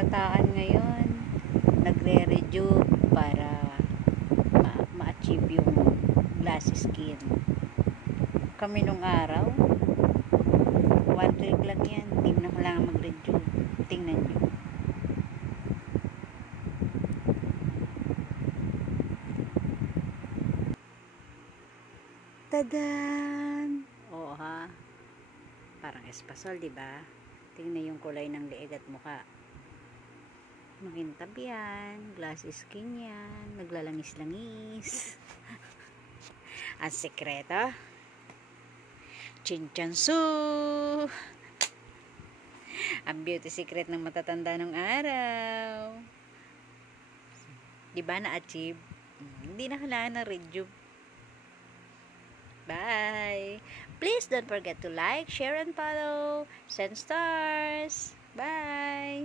kabataan ngayon nagre-rejuve para ma-achieve yung glass skin. Kami nung araw, one trick lang yan, hindi mo na kailangan mag-rejuve. Tingnan nyo. Tadan! Oo ha, parang espasol, diba? Tingnan yung kulay ng leeg at muka. Makintab yan, glass skin yan, naglalangis-langis. Ang sekreto, chinchansu! Ang beauty secret ng matatanda ng araw. Diba na-achieve? Hindi na kailangan ng rejuve. Bye! Please don't forget to like, share, and follow. Send stars! Bye!